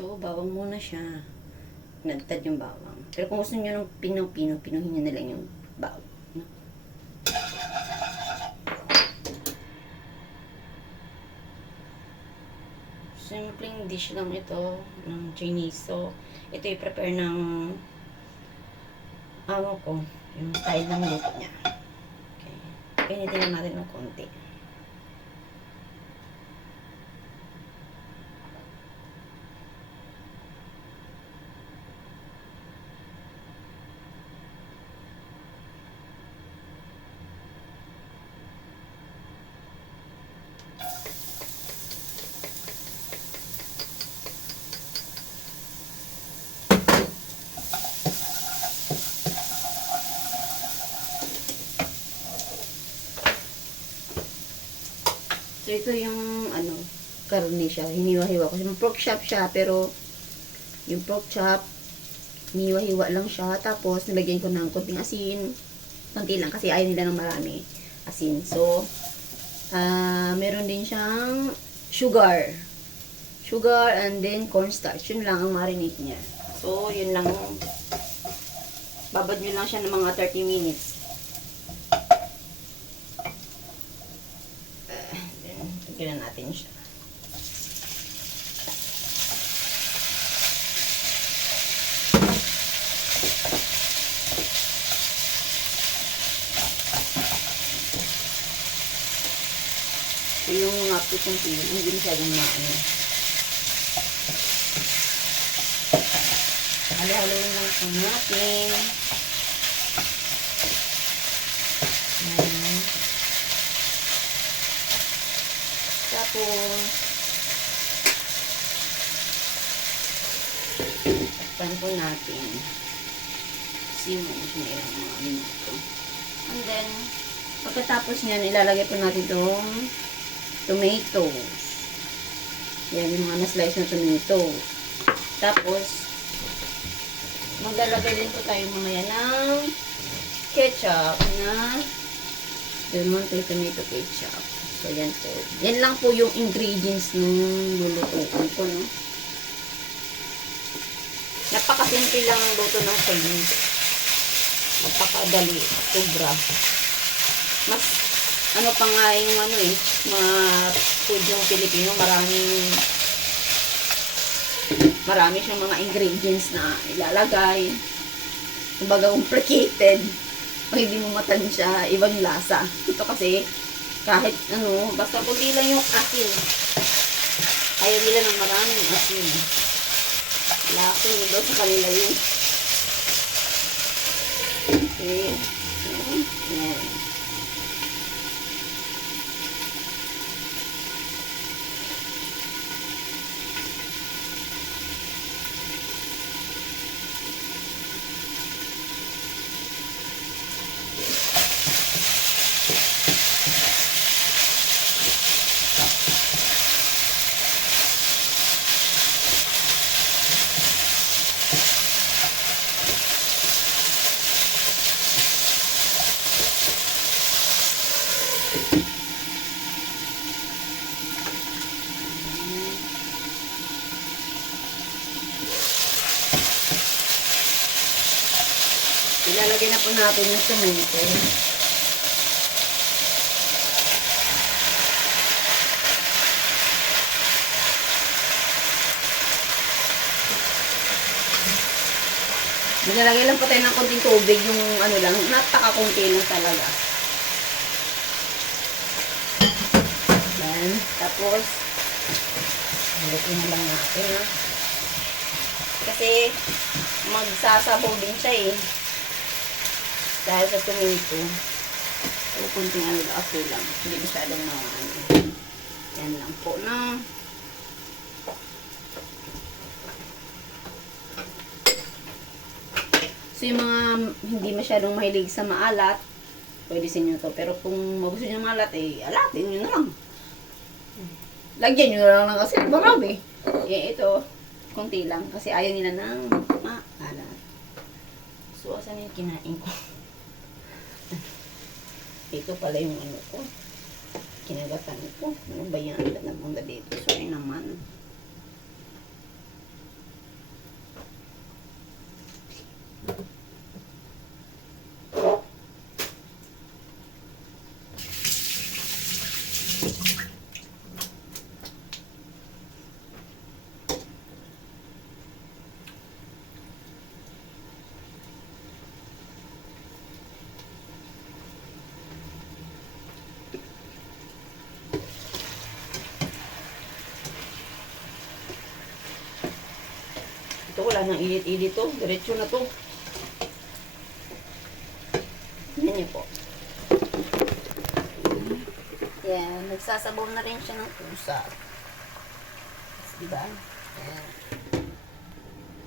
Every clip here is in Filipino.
So, bawang muna siya. Nagtad yung bawang. Pero kung gusto nyo ng pinong-pino, pinuhin nyo na lang yung bawang. No? Simpleng dish lang ito ng Chinese. So, ito i-prepare ng amo ko. Yung style ng luto niya. Okay. Pinitin lang natin ng konti. So, ito yung, karne siya. Hiniwa-hiwa ko. Pork chop siya, pero, yung pork chop, hiniwa-hiwa lang siya. Tapos, nilagyan ko ng konting asin. Konti lang, kasi ayaw nila ng marami asin. So, meron din siyang sugar. Sugar, and then cornstarch. Yun lang ang marinate niya. So, yun lang. Babad nyo lang siya ng mga 30 minutes. Tignan natin siya. So, yung mga pusong pili, hindi masyadong maano. Halo-haloin lang po natin. Tapos, takpan po natin. Simon siya na ilang mga minuto. And then, pagkatapos niyan, ilalagay po natin itong tomatoes. Yan, yung mga na-slice na tomato. Tapos, maglalagay din po tayo mamaya ng ketchup na tomato ketchup. So, yan po. Yan lang po yung ingredients ng lulutuin ko, no? Napakasimple lang ang luto ng Chinese. Napakadali. Sobra. Mas, pa nga yung mga food yung Pilipino, marami siyang mga ingredients na ilalagay. Kumbaga, complicated. Pag hindi mo matansya, ibang lasa. Ito kasi, kahit basta kunti lang yung asin. Ayaw nila ng maraming asin. Laki daw sa kanila yun. Okay. Yan. Ilalagay na po natin yung tomato. Nilalagay lang po tayo ng konting tubig, yung lang, napaka-kunti lang talaga. Yan. Tapos, halutin na lang natin, ha. Kasi, magsasabaw din siya, eh. Dahil sa tomato. So, kunting asul lang. Hindi masyadong yan lang po, na. So, yung mga hindi masyadong mahilig sa maalat, pwede sa inyo to. Pero kung magusto nyo maalat, alatin nyo na lang. Lagyan nyo na lang kasi marami. Ito, konti lang. Kasi ayaw nila ng maalat. So, asan yung kinain ko? Ito pala yung ko. Kinagatan ko. Ano ba yan? Ba't napunta dito? Sorry naman. Ito, wala nang ilit-ilit to. Diretso na to. Yan niyo po. Yan. Nagsasabaw na rin siya ng pusa. Diba? Yan.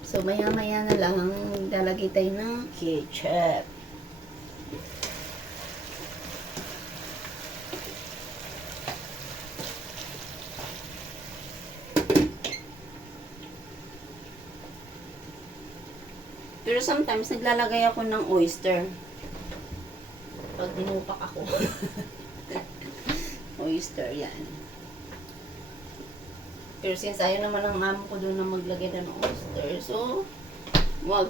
So, maya-maya na lang, lalagay tayo ng ketchup. Pero sometimes, naglalagay ako ng oyster. Pag dinupak ako. Oyster, yan. Pero since ayaw naman ang amo ko doon na maglagay na ng oyster, so, wag.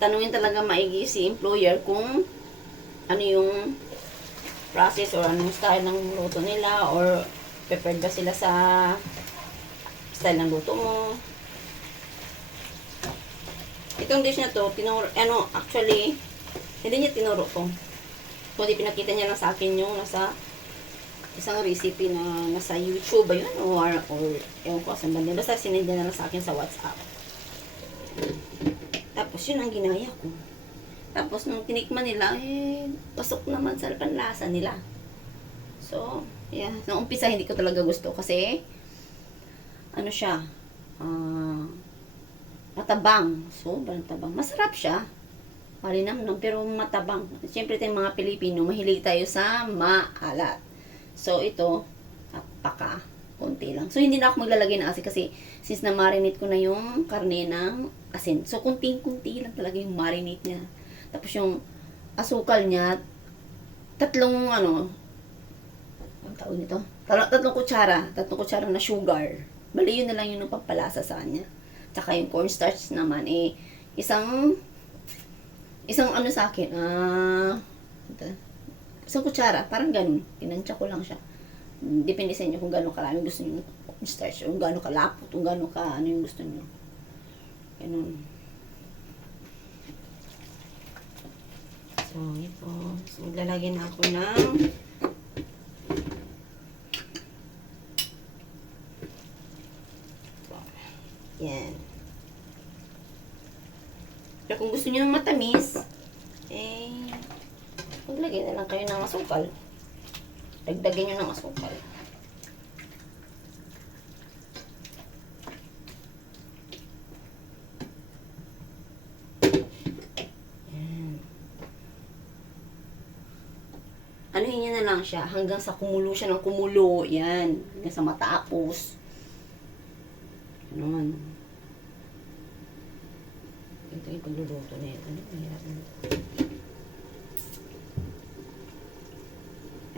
Tanungin talaga maigi si employer kung ano yung process or anong style ng luto nila or prepared ba sila sa style ng luto mo. Itong dish na to, actually, hindi niya tinuro to. Kundi pinakita niya lang sa akin yung nasa isang recipe na nasa YouTube ba yun? Or ewan ko saan ba din. Basta sinend niya na lang sa akin sa WhatsApp. Tapos yun ang ginaya ko. Tapos nung tinikman nila, pasok naman sa panlasa nila. So, yeah. Nung umpisa, hindi ko talaga gusto kasi, ano siya, matabang. Sobrang tabang. Masarap siya. Malinamnam, pero matabang. Siyempre tayong mga Pilipino, mahilig tayo sa maalat. So, ito, napaka konti lang. So, hindi na ako maglalagay ng asin kasi since na-marinate ko na yung karne ng asin. So, kunting-kunti lang talaga yung marinate niya. Tapos yung asukal niya, tatlong ang tawag nito? Tatlong kutsara na sugar. Bali, yun na lang yung pampalasa sa kanya. Tsaka yung cornstarch naman, isang sa akin, isang kutsara, parang ganun. Tinansya ko lang siya. Depende sa inyo kung gano'ng karami gusto niyo ng cornstarch, o gano'ng kalapot, o gano'ng ano yung gusto niyo. Ganun. So, ito. So, maglalagay na ako ng yan. Pero kung gusto niyo ng matamis, maglagay na lang kayo ng asukal. Dagdagan niyo ng asukal. Yan. Anuhin niyo na lang siya hanggang sa kumulo siya ng kumulo. Yan. Hanggang sa matapos. Ganun. Ito yung pagluluto na ito.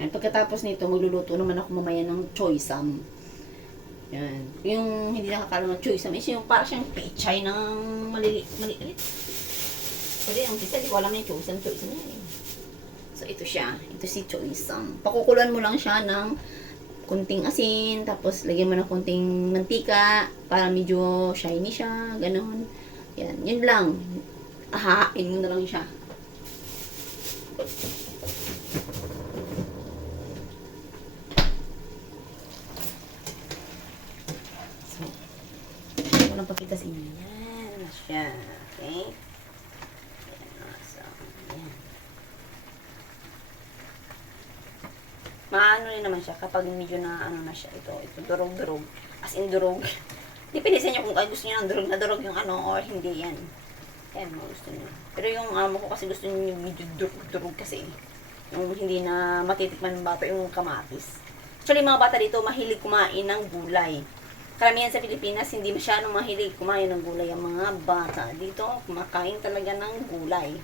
Ayan, pagkatapos nito, magluluto naman ako mamaya ng choy sam. Yan. Yung hindi nakakaroon ng choy sam, is yung parang siyang pechay ng maliit. Kasi ang pisa, di ko alam yung choy sam na yun. So, ito siya. Ito si choy sam. Pakukuluan mo lang siya ng kunting asin, tapos lagyan mo ng kunting mantika para medyo shiny siya, ganoon. Yan, yun lang. Ahain mo na lang siya. So, walang pakita sa inyo. Yan na siya. Okay? Yan. So, yan. Maano rin naman siya kapag medyo na ano na siya. Ito durog-durog. As in durog. Depende sa inyo kung gusto niyo ng durog yung or hindi yan. Yan, mo gusto niyo. Pero yung amo ko kasi gusto niyo medyo durog kasi. Yung hindi na matitikman ng bata yung kamatis. Actually, mga bata dito mahilig kumain ng gulay. Karamihan sa Pilipinas, hindi masyadong mahilig kumain ng gulay ang mga bata. Dito, kumakain talaga ng gulay.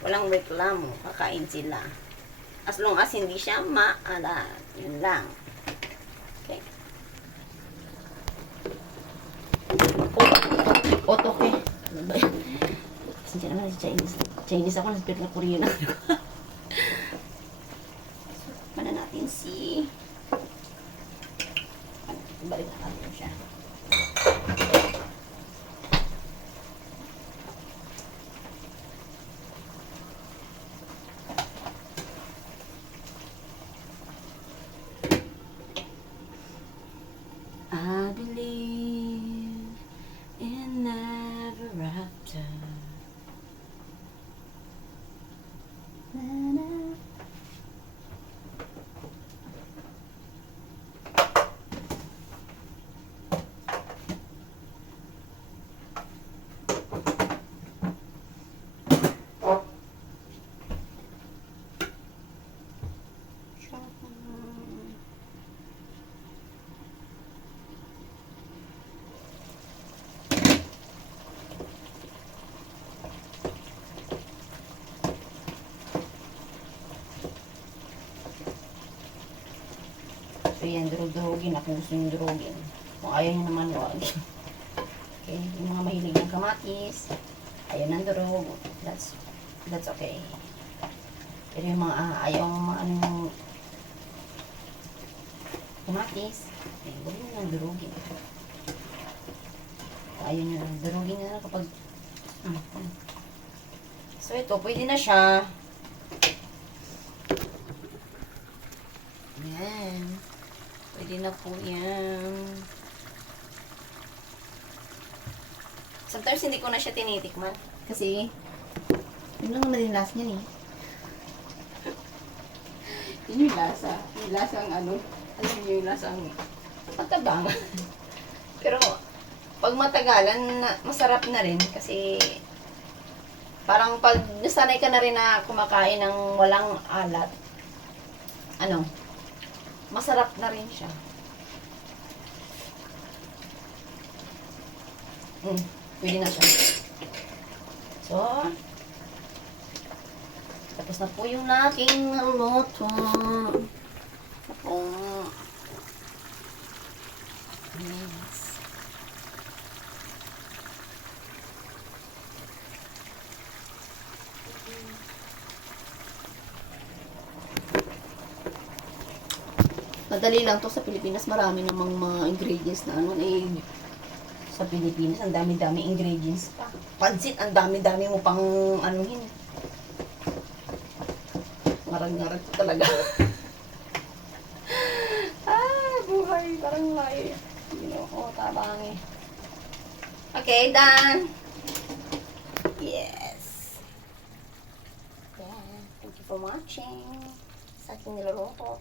Walang reklamo, kakain sila. As long as hindi siya maalat. Yun lang. Okay. Otoke. Ano ba yun? Sindihan naman si Chinese. Chinese ako, nasa na Korean na. Mana natin si... Balik na natin siya. I believe So, yan, durug-durugin na kung gusto nyo durugin. Kung ayaw nyo naman, wag. Okay, yung mga mahilig ng kamatis, ayaw ng durog, that's okay. Pero yung mga ayaw mga anong kamatis, eh, huwag nyo nang durugin. Ayaw nyo nang durugin na kapag So, ito, pwede na siya. Yan. Pwede na po yan. Sometimes hindi ko na siya tinitikman. Kasi, yun lang naman din lasa niyan eh. Yun yung lasa. Yung lasang ano. Alam niyo yung lasang matabang. Pero, pag matagalan, masarap na rin. Kasi, parang pag nasanay ka na rin na kumakain ng walang alat, ano, masarap na rin siya. Pwede na siya. So, tapos na po yung aking luto. Yes. Madali lang to sa Pilipinas. Marami namang mga ingredients na ano eh. Sa Pilipinas, ang dami-dami ingredients pa. Pansit, ang dami-dami mo pang anuhin. Marag-ngarag talaga. Buhay. Parang buhay. Tabang eh. Okay, done. Yes. Yeah. Thank you for watching. Sa aking niluluto.